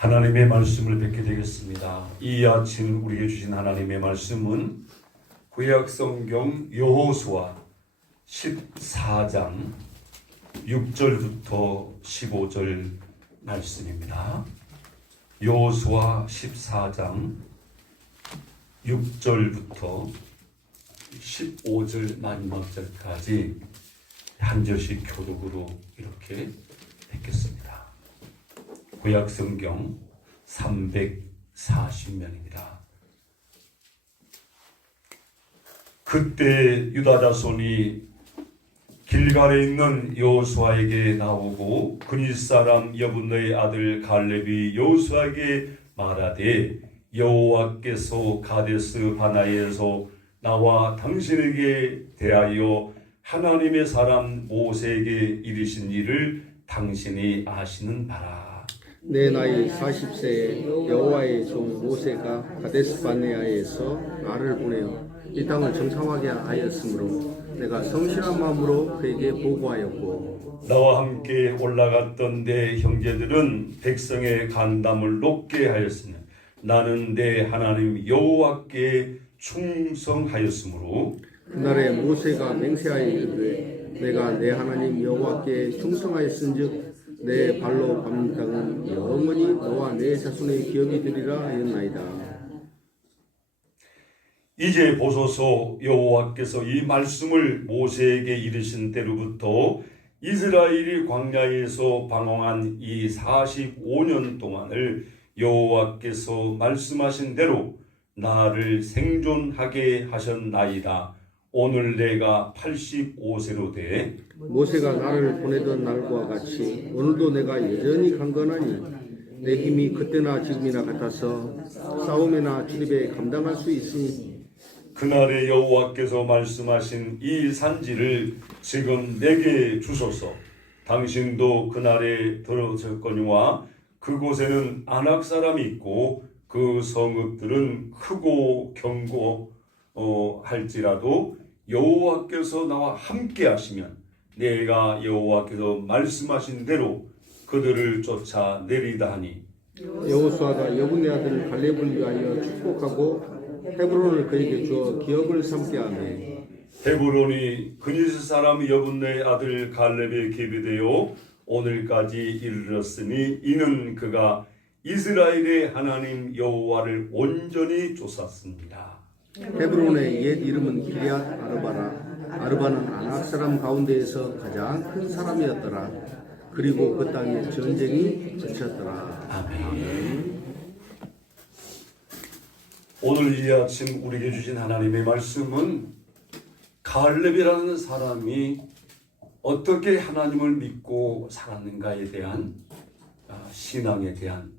하나님의 말씀을 뵙게 되겠습니다. 이 아침 우리에게 주신 하나님의 말씀은 구약성경 여호수아 14장 6절부터 15절 말씀입니다. 여호수아 14장 6절부터 15절 마지막 절까지 한 절씩 교독으로 이렇게 읽겠습니다. 구약성경 340면입니다. 그때 유다 자손이 길갈에 있는 여호수아에게 나오고 그니 사람 여분의 아들 갈렙이 여호수아에게 말하되 여호와께서 가데스 바나에서 나와 당신에게 대하여 하나님의 사람 모세에게 이르신 일을 당신이 아시는 바라. 내 나이 40세에 여호와의 종 모세가 가데스 바네아에서 나를 보내어 이 땅을 정탐하게 하였으므로 내가 성실한 마음으로 그에게 보고하였고 나와 함께 올라갔던 내 형제들은 백성의 간담을 높게 하였으니 나는 내 하나님 여호와께 충성하였으므로 그날에 모세가 맹세하여 이르되 내가 내 하나님 여호와께 충성하였은즉 내 발로 밟는 땅은 영원히 너와 내 자손의 기업이 되리라 하였나이다. 이제 보소서 여호와께서 이 말씀을 모세에게 이르신 때로부터 이스라엘이 광야에서 방황한 이 45년 동안을 여호와께서 말씀하신 대로 나를 생존하게 하셨나이다. 오늘 내가 85세로 돼 모세가 나를 보내던 날과 같이 오늘도 내가 여전히 강건하니 내 힘이 그때나 지금이나 같아서 싸움이나 출입에 감당할 수 있으니 그날에 여호와께서 말씀하신 이 산지를 지금 내게 주소서. 당신도 그날에 들어섰거니와 그곳에는 아낙 사람이 있고 그 성읍들은 크고 견고할지라도 여호와께서 나와 함께 하시면 내가 여호와께서 말씀하신 대로 그들을 쫓아 내리다 하니 여호수아가 여분의 아들 갈렙을 위하여 축복하고 헤브론을 그에게 주어 기업을 삼게 하매 헤브론이 그니스 사람 여분의 아들 갈렙의 기업이 되어 오늘까지 이르렀으니 이는 그가 이스라엘의 하나님 여호와를 온전히 쫓았습니다. 헤브론의 옛 이름은 길앗 아르바라. 아르바는 아낙 사람 가운데에서 가장 큰 사람이었더라. 그리고 그 땅에 전쟁이 그쳤더라. 아멘. 오늘 이 아침 우리에게 주신 하나님의 말씀은 갈렙이라는 사람이 어떻게 하나님을 믿고 살았는가에 대한 신앙에 대한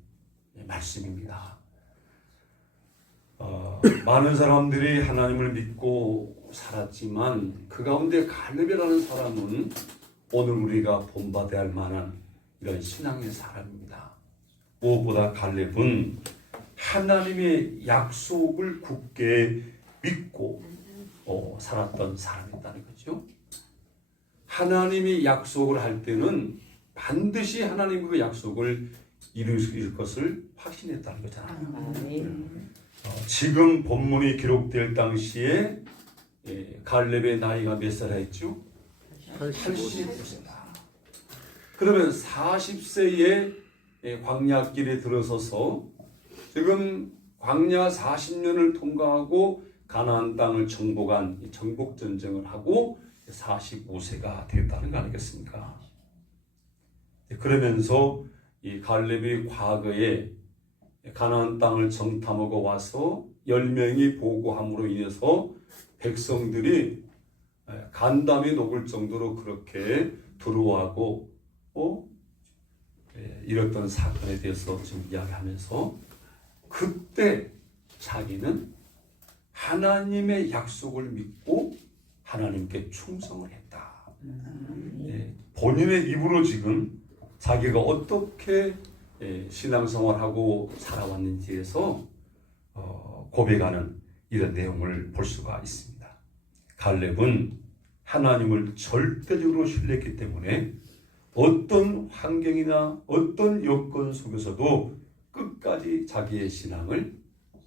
말씀입니다. 많은 사람들이 하나님을 믿고 살았지만 그 가운데 갈렙이라는 사람은 오늘 우리가 본받아야 할 만한 이런 신앙의 사람입니다. 무엇보다 갈렙은 하나님의 약속을 굳게 믿고 살았던 사람이었다는 거죠. 하나님이 약속을 할 때는 반드시 하나님의 그 약속을 이룰 것을 확신했다는 거잖아요. 지금 본문이 기록될 당시에 갈렙의 나이가 몇 살이었죠? 80세입니다. 그러면 40세에 광야길에 들어서서 지금 광야 40년을 통과하고 가나안 땅을 정복한 정복 전쟁을 하고 45세가 됐다는 거 아니겠습니까? 그러면서 이 갈렙이 과거에 가나안 땅을 정탐하고 와서 10명이 보고함으로 인해서 백성들이 간담이 녹을 정도로 그렇게 두려워하고 이랬던 사건에 대해서 지금 이야기하면서 그때 자기는 하나님의 약속을 믿고 하나님께 충성을 했다. 본인의 입으로 지금 자기가 어떻게 신앙생활하고 살아왔는지에서 고백하는 이런 내용을 볼 수가 있습니다. 갈렙은 하나님을 절대적으로 신뢰했기 때문에 어떤 환경이나 어떤 여건 속에서도 끝까지 자기의 신앙을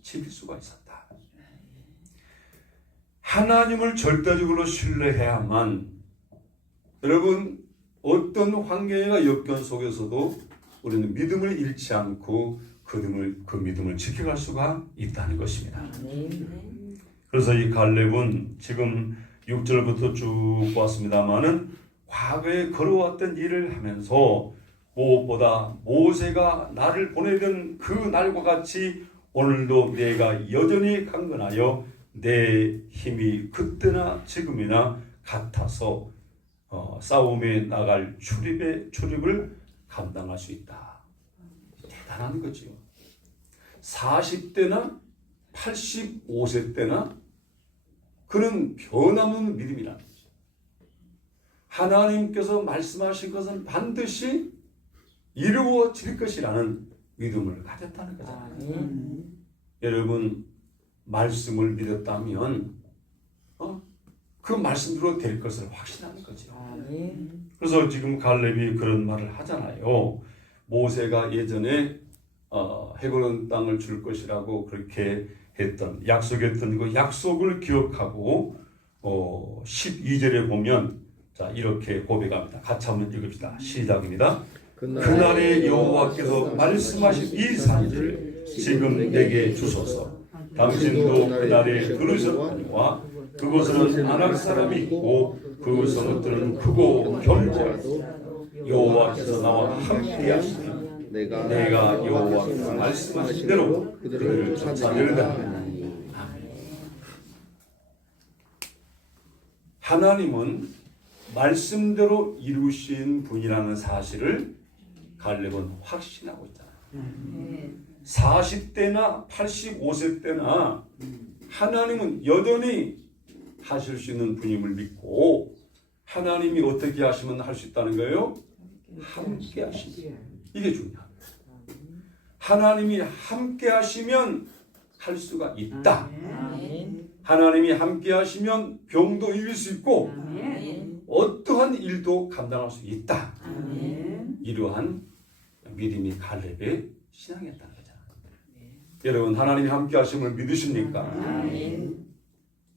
지킬 수가 있었다. 하나님을 절대적으로 신뢰해야만 여러분 어떤 환경이나 역경 속에서도 우리는 믿음을 잃지 않고 그 믿음을 지켜갈 수가 있다는 것입니다. 그래서 이 갈렙은 지금 6절부터 쭉 보았습니다마는 과거에 걸어왔던 일을 하면서 무엇보다 모세가 나를 보내던 그 날과 같이 오늘도 내가 여전히 강건하여 내 힘이 그때나 지금이나 같아서 싸움에 나갈 출입을 감당할 수 있다. 대단한 거지요. 40대나 85세 때나 그는 변함없는 믿음이라는 거죠. 하나님께서 말씀하신 것은 반드시 이루어질 것이라는 믿음을 가졌다는 거잖아요. 여러분 말씀을 믿었다면 그 말씀대로 될 것을 확신하는 거죠. 그래서 지금 갈렙이 그런 말을 하잖아요. 모세가 예전에 헤브론 땅을 줄 것이라고 그렇게 약속했던 그 약속을 기억하고 12절에 보면 자 이렇게 고백합니다. 같이 한번 읽읍시다. 시작입니다. 그날에 여호와께서 말씀하신 이 산지를 지금 내게 주소서. 당신도 그날에 들으셨거니와 그곳에는 아낙 사람이 있고 그 성읍들은 크고 견고하고 여호와께서 나와 함께 하시니 내가 여호와께서 말씀하신 대로 그들을 쫓아내리다. 하나님은 말씀대로 이루신 분이라는 사실을 갈렙은 확신하고 있잖아요. 40대나 85세 때나 하나님은 여전히 하실 수 있는 분임을 믿고 하나님이 어떻게 하시면 할 수 있다는 거예요? 함께 하시면. 이게 중요합니다. 하나님이 함께 하시면 할 수가 있다. 하나님이 함께 하시면 병도 이길 수 있고 어떠한 일도 감당할 수 있다. 이러한 믿음이 갈렙의 신앙이었다는 거잖아요. 여러분 하나님이 함께 하심을 믿으십니까?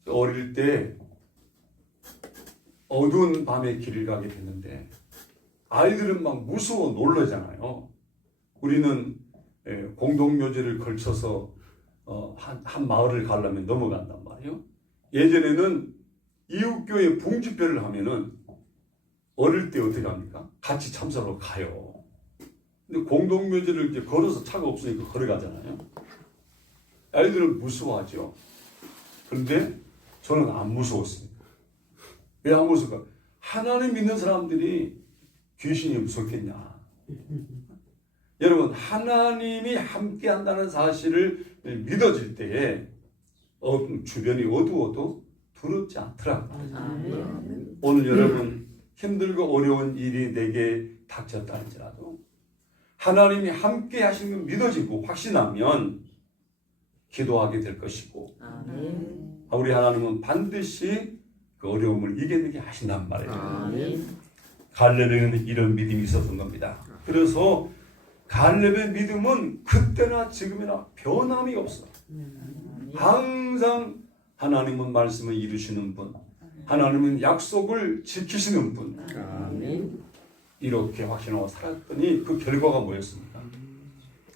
어릴 때 어두운 밤에 길을 가게 됐는데 아이들은 막 무서워 놀라잖아요. 우리는 공동묘지를 걸쳐서 한 마을을 가려면 넘어간단 말이에요. 예전에는 이웃교회 봉집회를 하면은 어릴 때 어떻게 합니까? 같이 참석하러 가요. 근데 공동묘지를 이제 걸어서 차가 없으니까 걸어가잖아요. 아이들은 무서워하죠. 그런데 저는 안 무서웠습니다. 왜 안 무서울까? 하나님 믿는 사람들이 귀신이 무섭겠냐? 여러분 하나님이 함께 한다는 사실을 믿어질 때에 주변이 어두워도 두렵지 않더라고요. 오늘 여러분 힘들고 어려운 일이 내게 닥쳤다는지라도 하나님이 함께 하시는 걸 믿어지고 확신하면 기도하게 될 것이고 우리 하나님은 반드시 그 어려움을 이겨내게 하신단 말이에요. 갈렙에는 이런 믿음이 있었던 겁니다. 그래서 갈렙의 믿음은 그때나 지금이나 변함이 없어. 항상 하나님은 말씀을 이루시는 분, 하나님은 약속을 지키시는 분. 이렇게 확신하고 살았더니 그 결과가 뭐였습니까?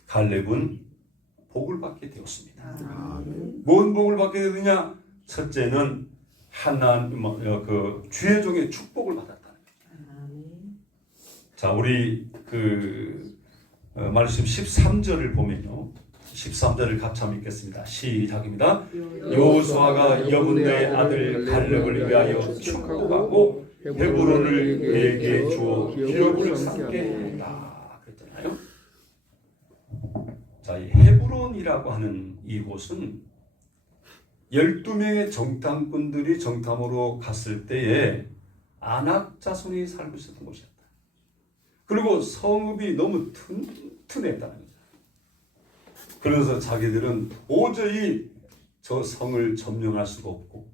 갈렙은 복을 받게 되었습니다. 뭔 복을 받게 되느냐? 첫째는 하나님 그 주의 종의 축복을 받았다는 거죠. 자, 우리 말씀 13절을 보면요. 13절을 같이 한번 읽겠습니다. 시작입니다. 여호수아가 여분의 아들 갈렙을 위하여 축복하고 헤브론을 그에게 주어 기업을 쌓게 했다. 그랬잖아요. 자, 이 헤브론이라고 하는 이곳은 12명의 정탐꾼들이 정탐으로 갔을 때에 아낙 자손이 살고 있었던 곳이었다. 그리고 성읍이 너무 튼튼했다는 거죠. 그래서 자기들은 도저히 저 성을 점령할 수가 없고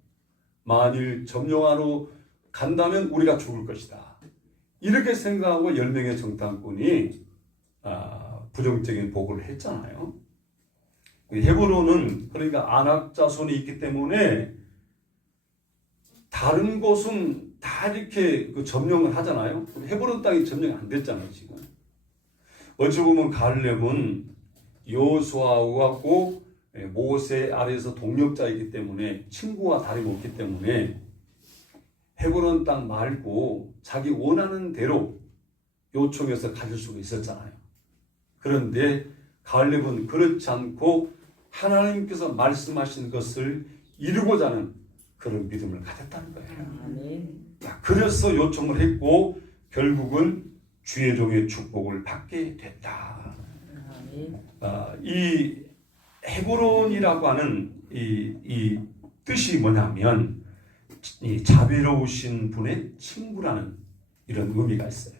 만일 점령하러 간다면 우리가 죽을 것이다. 이렇게 생각하고 10명의 정탐꾼이 부정적인 보고를 했잖아요. 헤브론은 그러니까 아낙 자손이 있기 때문에 다른 곳은 다 이렇게 점령을 하잖아요. 헤브론 땅이 점령이 안 됐잖아요, 지금. 어찌 보면 갈렙은 여호수아하고 모세 아래에서 동력자이기 때문에 친구와 다름없기 때문에 헤브론 땅 말고 자기 원하는 대로 요청해서 가질 수가 있었잖아요. 그런데 갈렙은 그렇지 않고 하나님께서 말씀하신 것을 이루고자 하는 그런 믿음을 가졌다는 거예요. 자, 그래서 요청을 했고 결국은 주의 종의 축복을 받게 됐다. 이 헤브론이라고 하는 이 뜻이 뭐냐면 이 자비로우신 분의 친구라는 이런 의미가 있어요.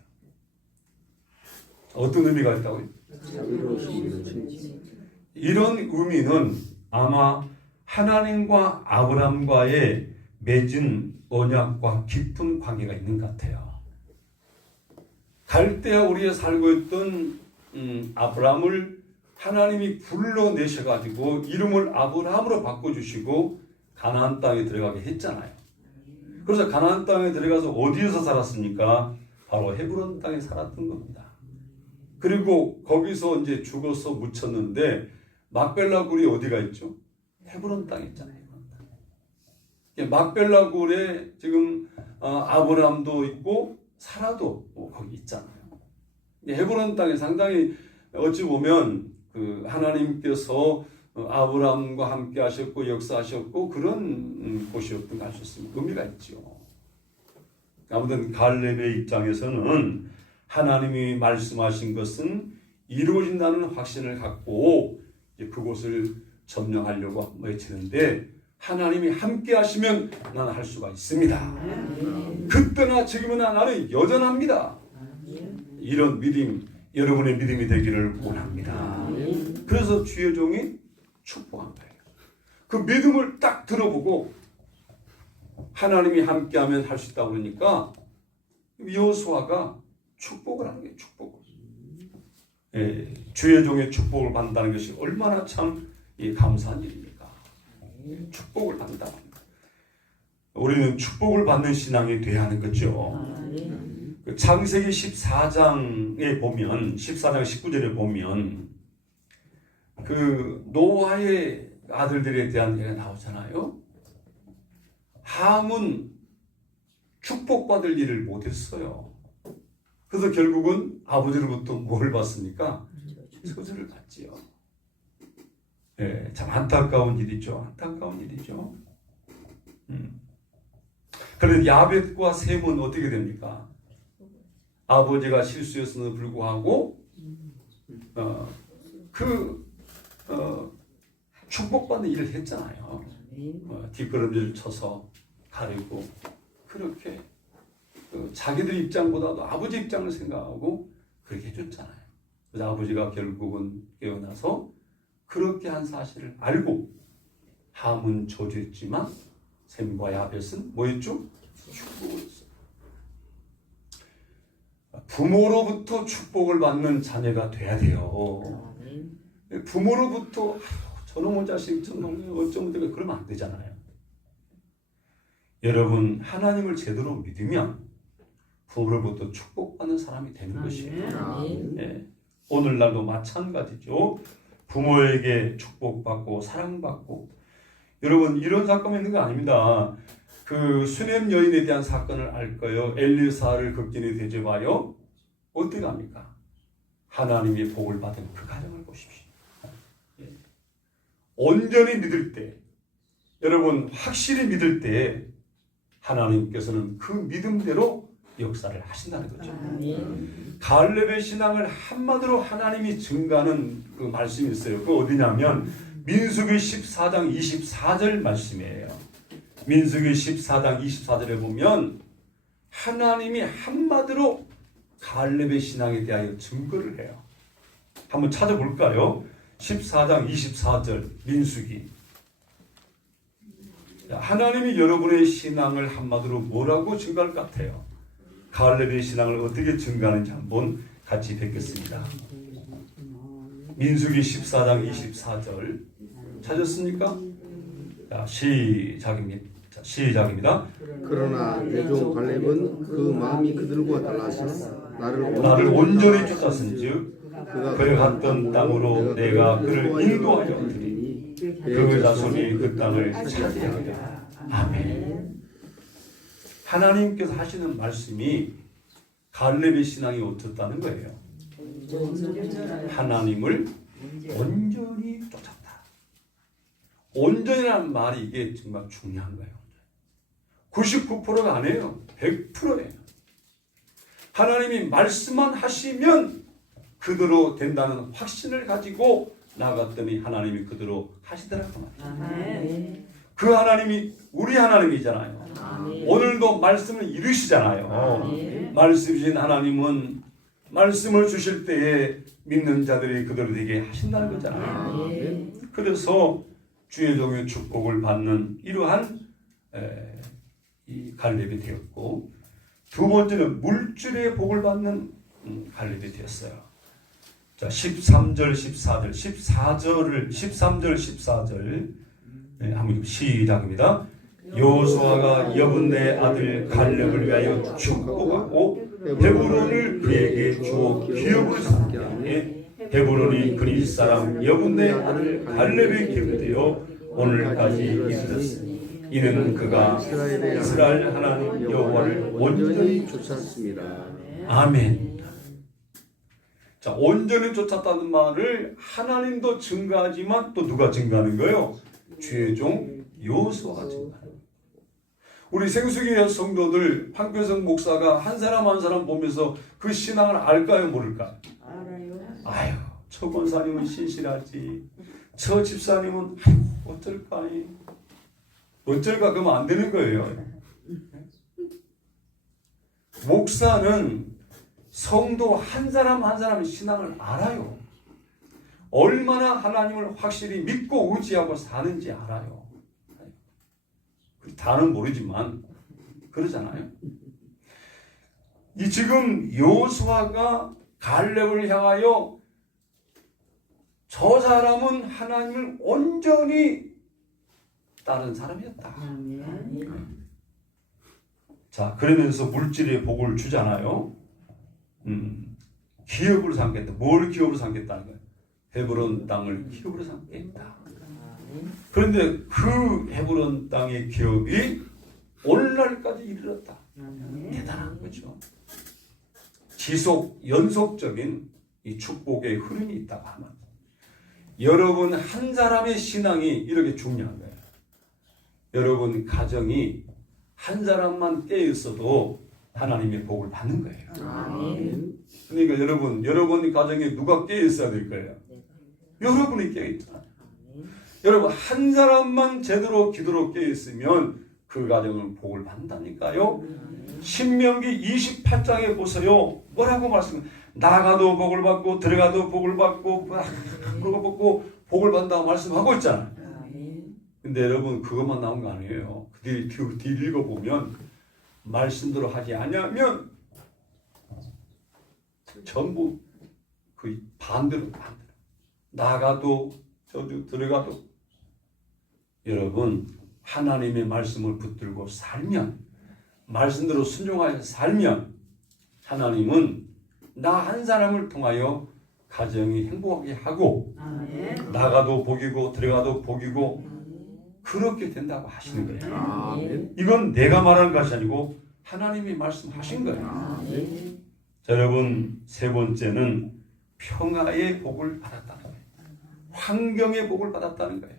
어떤 의미가 있다고요? 자비로우신 분의 친구. 이런 의미는 아마 하나님과 아브라함과의 맺은 언약과 깊은 관계가 있는 것 같아요. 갈대아 우리에 살고 있던 아브라함을 하나님이 불러내셔가지고 이름을 아브라함으로 바꿔주시고 가나안 땅에 들어가게 했잖아요. 그래서 가나안 땅에 들어가서 어디에서 살았습니까? 바로 헤브론 땅에 살았던 겁니다. 그리고 거기서 이제 죽어서 묻혔는데 막벨라 굴이 어디가 있죠? 헤브론 땅에 있잖아요. 막벨라 굴에 지금 아브라함도 있고 사라도 거기 있잖아요. 헤브론 땅에 상당히 어찌 보면 그 하나님께서 아브라함과 함께 하셨고 역사하셨고 그런 곳이었던 거 알 수 있습니다. 의미가 있죠. 아무튼 갈렙의 입장에서는 하나님이 말씀하신 것은 이루어진다는 확신을 갖고 그곳을 점령하려고 외치는데 하나님이 함께 하시면 나는 할 수가 있습니다. 그때나 지금이나 나는 여전합니다. 이런 믿음, 여러분의 믿음이 되기를 원합니다. 그래서 주의 종이 축복한 거예요. 그 믿음을 딱 들어보고 하나님이 함께하면 할 수 있다고 그러니까 여호수아가 축복을 하는 거예요. 축복을. 예, 주의 종의 축복을 받는다는 것이 얼마나 참 감사한 일입니까? 축복을 받는다. 우리는 축복을 받는 신앙이 돼야 하는 거죠. 창세기 14장에 보면 14장 19절에 보면 그 노아의 아들들에 대한 얘기가 나오잖아요. 함은 축복받을 일을 못했어요. 그래서 결국은 아버지로부터 뭘 받습니까? 저주를 받지요. 예, 참 안타까운 일이죠. 안타까운 일이죠. 그런데 야벳과 셈은 어떻게 됩니까? 아버지가 실수였음에도 불구하고 축복받는 일을 했잖아요. 뒷걸음질을 쳐서 가리고 그렇게 자기들 입장보다도 아버지 입장을 생각하고 그렇게 해줬잖아요. 그래서 아버지가 결국은 깨어나서 그렇게 한 사실을 알고 함은 저주했지만 셈과 야벳은 뭐였죠? 축복을 했어요. 부모로부터 축복을 받는 자녀가 돼야 돼요. 부모로부터 저놈의 자식 어쩌면 되게 그러면 안 되잖아요. 여러분 하나님을 제대로 믿으면 부모로부터 축복받는 사람이 되는 것이에요. 네. 오늘날도 마찬가지죠. 부모에게 축복받고 사랑받고 여러분 이런 사건이 있는 거 아닙니다. 그 수넴 여인에 대한 사건을 알까요? 엘리사를 극진히 대접하여 어떻게 합니까? 하나님의 복을 받은 그 가정을 보십시오. 온전히 믿을 때 여러분 확실히 믿을 때 하나님께서는 그 믿음대로 역사를 하신다는 거죠. 갈렙의 신앙을 한마디로 하나님이 증가하는 그 말씀이 있어요. 그 어디냐면 민수기 14장 24절 말씀이에요. 민수기 14장 24절에 보면 하나님이 한마디로 갈렙의 신앙에 대하여 증거를 해요. 한번 찾아볼까요? 14장 24절 민수기. 하나님이 여러분의 신앙을 한마디로 뭐라고 증거할 것 같아요? 갈렙의 신앙을 어떻게 증거하는지 한번 같이 뵙겠습니다. 민수기 14장 24절 찾았습니까? 자, 시작입니다. 그러나 내 종 갈렙은 그 마음이 그들과 달라서 나를 온전히 쫓았은즉 그가 갔던 땅으로 내가 그를 인도하여 드리니 그 자손이 그 땅을 차지하리라. 아멘. 하나님께서 하시는 말씀이 갈렙의 신앙이 어떻다는 거예요. 하나님을 온전히 쫓았다. 온전이라는 말이 이게 정말 중요한 거예요. 99%가 아니에요. 100%예요. 하나님이 말씀만 하시면 그대로 된다는 확신을 가지고 나갔더니 하나님이 그대로 하시더라고 말이에요. 그 하나님이 우리 하나님이잖아요. 오늘도 말씀을 이루시잖아요. 말씀이신 하나님은 말씀을 주실 때에 믿는 자들이 그대로 되게 하신다는 거잖아요. 그래서 주의 종의 축복을 받는 이러한 이 갈렙이 되었고, 두 번째는 물질의 복을 받는 갈렙이 되었어요. 자, 13절 14절 13절 14절 한번 시작입니다. 여호수아가 여분네 아들 갈렙을 위하여 축복하고 헤브론을 그에게 주어 기업으로 삼게 하니 헤브론이 그리 사람 여분네 아들 갈렙의 기업이 되어 오늘까지 이르렀으니 이는 그가 이스라엘 하나님 여호와를 온전히 쫓았습니다. 아멘. 자, 온전히 쫓았다는 말을 하나님도 증거하지만 또 누가 증거하는 거예요? 주의 종 여호수아가 증거하는 거예요. 우리 생수교회 성도들 황교성 목사가 한 사람 한 사람 보면서 그 신앙을 알까요, 모를까요? 알아요. 아유, 저 권사님은 신실하지, 저 집사님은 아이고 어쩔까 그러면 안 되는 거예요. 목사는 성도 한 사람 한 사람의 신앙을 알아요. 얼마나 하나님을 확실히 믿고 의지하고 사는지 알아요. 다는 모르지만 그러잖아요. 이 지금 여호수아가 갈렙을 향하여 저 사람은 하나님을 온전히 따른 사람이었다. 자, 그러면서 물질의 복을 주잖아요. 기업으로 삼겠다. 뭘 기업으로 삼겠다는 거예요? 헤브론 땅을 기업으로 삼겠다. 그런데 그 헤브론 땅의 기업이 오늘날까지 이르렀다. 대단한 거죠. 연속적인 이 축복의 흐름이 있다고 하면 여러분 한 사람의 신앙이 이렇게 중요한 거예요. 여러분 가정이 한 사람만 깨어 있어도 하나님의 복을 받는 거예요. 그러니까 여러분 가정에 누가 깨어 있어야 될 거예요? 여러분이 깨어 있잖아요. 여러분 한 사람만 제대로 기도로 깨어 있으면 그 가정은 복을 받는다니까요. 신명기 28장에 보세요. 뭐라고 말씀해요? 나가도 복을 받고 들어가도 복을 받고 그거 받고 복을 받는다고 말씀하고 있잖아요. 근데 여러분 그것만 나온 거 아니에요. 뒤 읽어보면 말씀대로 하지 않으면 전부 그 반대로 나가도 저도 들어가도. 여러분 하나님의 말씀을 붙들고 살면, 말씀대로 순종하여 살면 하나님은 나 한 사람을 통하여 가정이 행복하게 하고 나가도 복이고 들어가도 복이고 그렇게 된다고 하시는 거예요. 이건 내가 말하는 것이 아니고 하나님이 말씀하신 거예요. 자, 여러분 세 번째는 평화의 복을 받았다는 거예요. 환경의 복을 받았다는 거예요.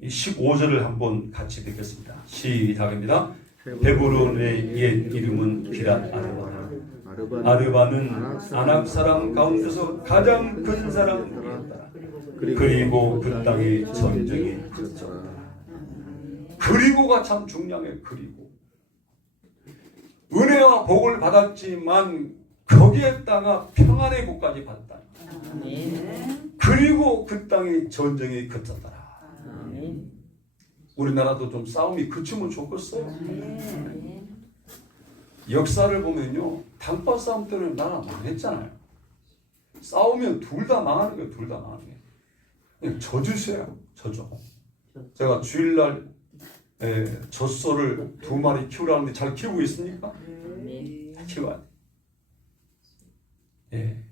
이 15절을 한번 같이 읽겠습니다. 시작입니다. 헤브론의 옛 이름은 기랏 아르바라. 아르바는 아낙 사람 가운데서 가장 큰 사람이었다. 그리고 그 땅에 전쟁이 있었다. 그리고가 참 중요해요. 그리고 은혜와 복을 받았지만 거기에다가 평안의 복까지 받았다. 그리고 그 땅에 전쟁이 그쳤더라. 우리나라도 좀 싸움이 그치면 좋겠어요. 역사를 보면요, 단파 싸움 때문에 나라 망했잖아요. 싸우면 둘 다 망하는 거예요. 둘 다 망하는 거예요. 그냥 져주세요. 져줘. 제가 주일날 젖소를 2마리 키우라는데 잘 키우고 있습니까? 잘 키워야 돼. 예.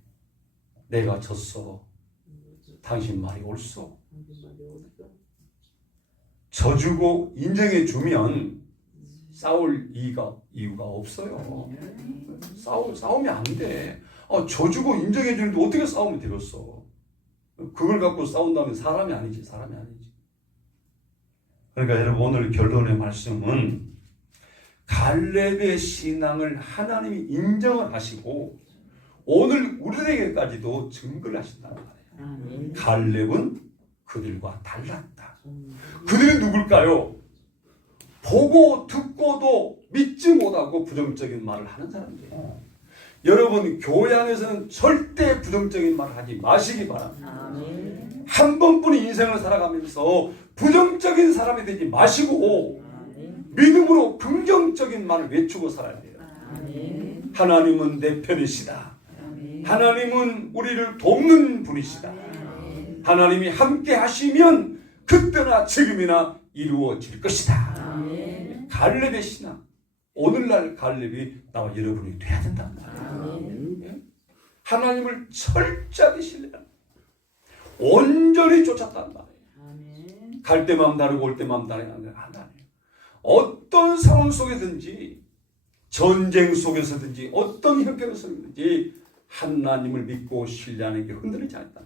내가 졌어. 당신 말이 옳소. 져주고 인정해주면 싸울 이유가 없어요. 싸우면 안 돼. 져주고 인정해주는데 어떻게 싸우면 되겠어. 그걸 갖고 싸운다면 사람이 아니지. 그러니까 여러분, 오늘 결론의 말씀은 갈렙의 신앙을 하나님이 인정을 하시고 오늘 우리에게까지도 증거를 하신다는 말이에요. 갈렙은 그들과 달랐다. 그들은 누굴까요? 보고 듣고도 믿지 못하고 부정적인 말을 하는 사람들이에요. 여러분, 교회 안에서는 절대 부정적인 말을 하지 마시기 바랍니다. 한 번뿐인 인생을 살아가면서 부정적인 사람이 되지 마시고 믿음으로 긍정적인 말을 외치고 살아야 돼요. 하나님은 내 편이시다. 하나님은 우리를 돕는 분이시다. 하나님이 함께 하시면 그때나 지금이나 이루어질 것이다. 갈렙의 신앙, 오늘날 갈렙이 나와 여러분이 돼야 된단 말이에요. 하나님을 철저하게 신뢰하는, 온전히 쫓았단 말이에요. 갈 때 마음 다르고 올 때 마음 다르게 하나님, 어떤 상황 속에든지, 전쟁 속에서든지, 어떤 형편 속에든지 하나님을 믿고 신뢰하는 게 흔들리지 않다.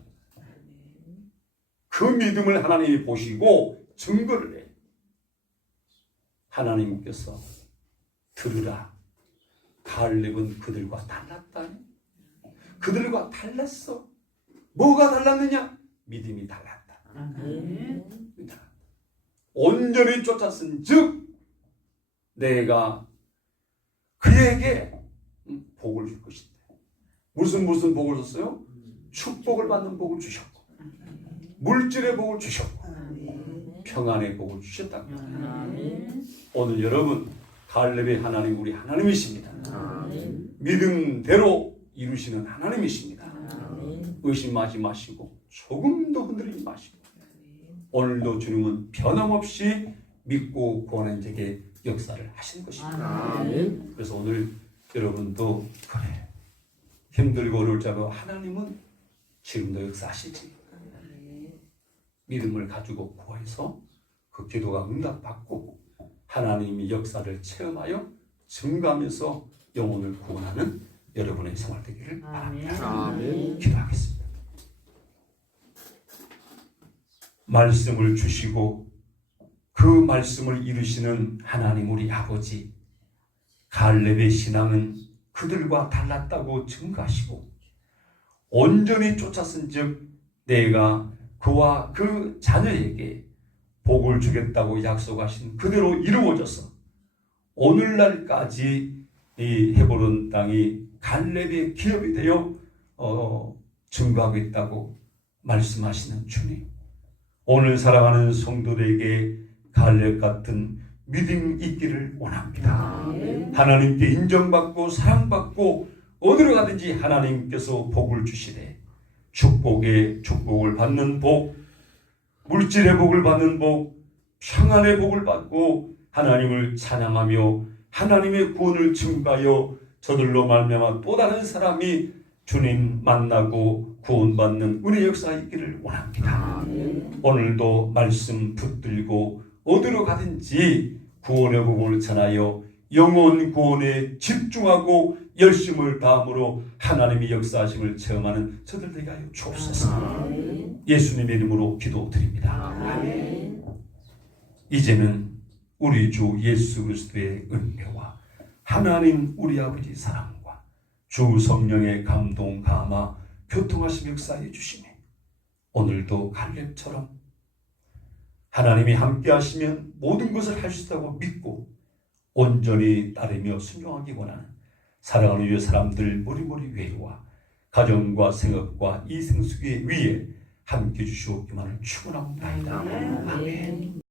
그 믿음을 하나님이 보시고 증거를 해요. 하나님께서 들으라. 갈렙은 그들과 달랐다. 그들과 달랐어. 뭐가 달랐느냐? 믿음이 달랐다. 온전히 쫓았은 즉 내가 그에게 복을 줄 것이다. 무슨 복을 줬어요? 축복을 받는 복을 주셨고, 물질의 복을 주셨고, 평안의 복을 주셨다. 오늘 여러분, 갈렙의 하나님 우리 하나님이십니다. 믿음대로 이루시는 하나님이십니다. 의심하지 마시고 조금도 흔들리지 마시고 오늘도 주님은 변함없이 믿고 구하는 자에게 역사를 하시는 것입니다. 그래서 오늘 여러분도 그래, 힘들고 어려울 자고 하나님은 지금도 역사하시지. 믿음을 가지고 구해서 그 기도가 응답받고 하나님이 역사를 체험하여 증거하면서 영혼을 구원하는 여러분의 생활 되기를 바랍니다. 기도하겠습니다. 말씀을 주시고 그 말씀을 이루시는 하나님 우리 아버지, 갈렙의 신앙은 그들과 달랐다고 증거하시고 온전히 쫓았은 즉 내가 그와 그 자녀에게 복을 주겠다고 약속하신 그대로 이루어져서 오늘날까지 이 헤브론 땅이 갈렙의 기업이 되어 증거하고 있다고 말씀하시는 주님, 오늘 살아가는 성도들에게 갈렙 같은 믿음 있기를 원합니다. 하나님께 인정받고 사랑받고 어디로 가든지 하나님께서 복을 주시되 축복의 축복을 받는 복, 물질의 복을 받는 복, 평안의 복을 받고 하나님을 찬양하며 하나님의 구원을 증거하여 저들로 말미암아 또 다른 사람이 주님 만나고 구원받는 은혜 역사가 있기를 원합니다. 오늘도 말씀 붙들고 어디로 가든지 구원의 복을 전하여 영혼 구원에 집중하고 열심을 다함으로 하나님의 역사하심을 체험하는 저들 되게 하여 주옵소서. 예수님의 이름으로 기도드립니다. 이제는 우리 주 예수 그리스도의 은혜와 하나님 우리 아버지 사랑과 주 성령의 감동 감화 교통하심 역사해 주시네. 오늘도 갈렙처럼 하나님이 함께 하시면 모든 것을 할 수 있다고 믿고 온전히 따르며 순종하기 원하는 사랑하는 유의 사람들 모리모리 외와 가정과 생업과 이 생수의 위에 함께 주시옵기만을 축원합니다. 아멘.